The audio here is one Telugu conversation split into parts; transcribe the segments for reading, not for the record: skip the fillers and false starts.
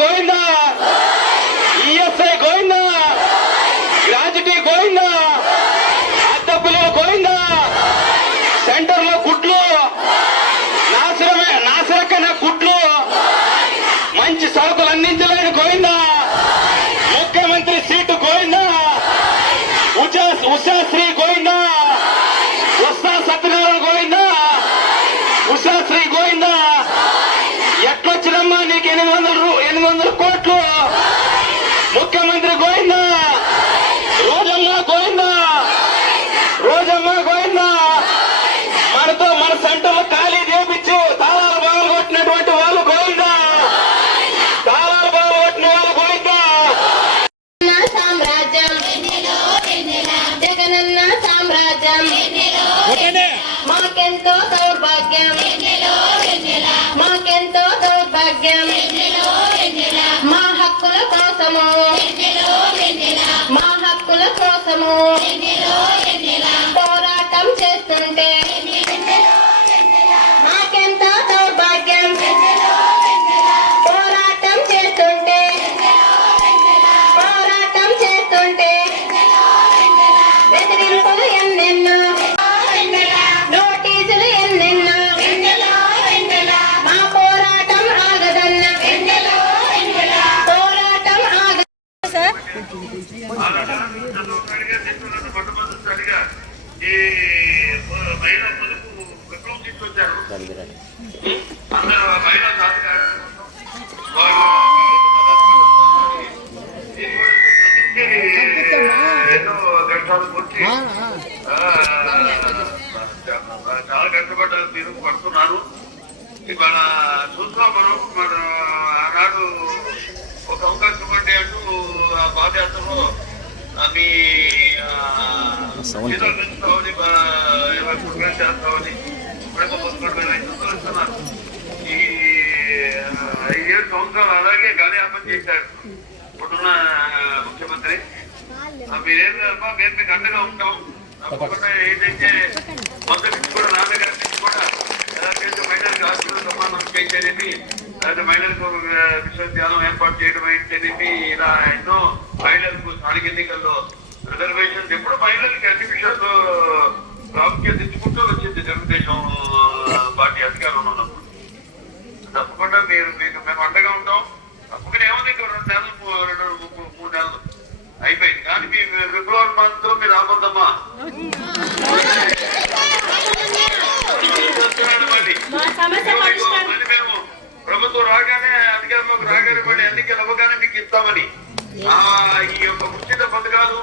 గోవిందా, ఈఎస్ఐ గోవిందా, గ్రాడ్యుటీ గోవిందా, అద్దపుల్లలు గోవిందా, సెంటర్ లో గుడ్లు నాశరకన గుడ్లు మంచి సరుకులు అందించలేని గోవిందా, ముఖ్యమంత్రి సీటు గోవిందా, ఉషాశ్రీ గోవిందా, ఉషా సత్యనారాయణ గోవిందా, ఉషాశ్రీ గోవిందా. ఎట్లొచ్చినమ్మా నీకు 800 కోట్లు? ముఖ్యమంత్రి గోవిందా, రోజమ్మ గోవిందా, రోజమ్మ గోవిందా. మనతో మన సెంటర్లు ఖాళీ చేపించి తాళాలు బాగా కొట్టినటువంటి వాళ్ళు గోవిందా, తాళాలు బాగా కొట్టిన వాళ్ళు గోవిందా. సామ్రాజ్యం జగనన్న సామ్రాజ్యం మాకెంతో దౌర్భాగ్యం, మాకెంతో దౌర్భాగ్యం. మా హక్కుల కోసము, మా హక్కుల కోసము పోరాటం చేస్తుంటే మాకెంతో దౌర్భాగ్యం. పోరాటం చేస్తుంటే, పోరాటం చేస్తుంటే బెదిరింపులు ఎన్నెన్నో, నోటీసులు ఎన్నెన్నో. మా పోరాటం ఆగదన్న, పోరాటం ఆగ. ఈ మహిళా పొదుపు విప్లవం తీసుకొచ్చారు. అందరూ మహిళా సాధికారం ఎన్నో కష్టాలు పూర్తి చాలా కష్టపడ్డారు, మీరు పడుతున్నారు. ఇవాళ చూస్తున్నాం మన ఆనాడు ఒక అవకాశం అంటే అంటూ పాదయాత్రలో మీ చేస్తామని చేస్తామని ఇస్తున్నారు. ఈ 5-7 సంవత్సరాలు అలాగే గాలియాపన చేశారు ఇప్పుడున్న ముఖ్యమంత్రి. మీరేమో మేము మీకు అండగా ఉంటాం. తప్పకుండా ఏదైతే మొదటి నుంచి కూడా నాన్న గారి నుంచి కూడా ఎలా చేస్తే మహిళలకు ఆస్తులు సమానం చేసేది, లేదా మహిళలకు విశ్వవిద్యాలయం ఏర్పాటు చేయడం అయితేనేమి, ఇలా ఎన్నో మహిళలకు స్థానిక ఎన్నికల్లో రిజర్వేషన్ ఎప్పుడు మహిళలకి అన్ని విషయాల్లో ప్రాముఖ్యత ఇచ్చుకుంటూ వచ్చింది తెలుగుదేశం పార్టీ అధికారంలో ఉన్నప్పుడు. తప్పకుండా మేము అండగా ఉంటాం. తప్పకుండా ఏముంది, 2 నెలలు 3 నెలలు అయిపోయింది. కానీ మీ ఫిబ్రవరి మంత్ మీరు రాబోద్దమ్మా. మళ్ళీ మేము ప్రభుత్వం రాగానే, అధికారంలోకి రాగానే, మళ్ళీ ఎన్నికలు అవ్వగానే మీకు ఇస్తామని ఈ యొక్క ఉచిత పథకాలు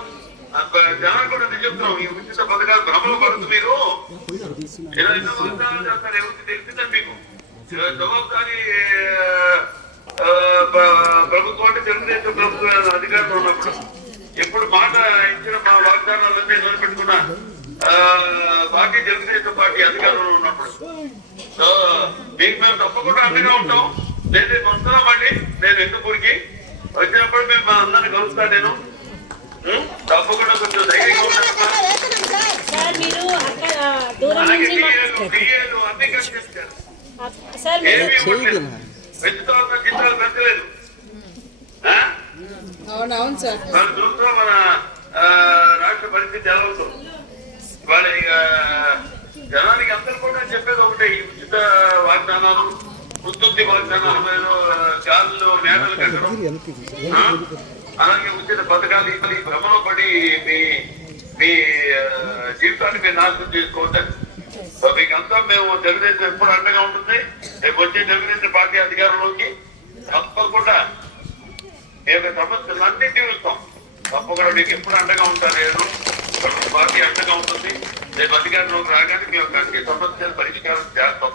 జనాలు కూడా చెప్తున్నాం. ఈ ఉచిత పథకాలు భ్రమలు పడుతూ మీరు ఇలా ఎన్నో వాగ్దానాలు చేస్తారు. ఎవరికి తెలిసిందని మీకు జవాబుదారీ ప్రభుత్వం అంటే తెలుగుదేశం ప్రభుత్వం అధికారంలో ఉన్నప్పుడు ఎప్పుడు మాట ఇచ్చిన మా వాగ్దానాలన్నీ నిలబెట్టుకున్న పార్టీ తెలుగుదేశం పార్టీ అధికారంలో ఉన్నప్పుడు. సో మీకు మేము తప్పకుండా అండగా ఉంటాం. నేను వస్తున్నా, మళ్ళీ నేను ఎందుకూరికి వచ్చినప్పుడు మేము మా అందరిని కలుస్తాను. నేను తప్పకుండా కొంచెం ధైర్యంగా ఉంటాను. బిఏలు అన్ని కనిపిస్తారు. ఏమీ ఇవ్వట్లేదు, పెంచుతామన్న జీతాలు పెంచలేదు. అవునవును సార్, వాళ్ళు చూస్తూ మన రాష్ట్ర పరిస్థితి ఎలా అవుతుంది. వాళ్ళ ఇక జనానికి అందరూ కూడా చెప్పేది ఒకటే, ఈ ఉచిత వాగ్దానాలు, ఉత్పత్తి వాగ్దానాలు, గాల్లో మేడలు కట్టడం, అలాగే ఉచిత పథకాలు భ్రమలో పడి మీ జీవితాన్ని మీరు నాశనం చేసుకోవద్దండి. సో మీకంతా మేము తెలుగుదేశం ఎప్పుడు అండగా ఉంటుంది. రేపు వచ్చే తెలుగుదేశం పార్టీ అధికారంలోకి తప్పకుండా మేము సమస్యలన్నీ తీరుస్తాం. తప్పకుండా మీకు ఎప్పుడు అండగా ఉంటారు. పార్టీ అండగా ఉంటుంది. రేపు అధికారంలోకి రాగానే మీ యొక్క అన్ని సమస్యలు పరిష్కారం చేస్తాం.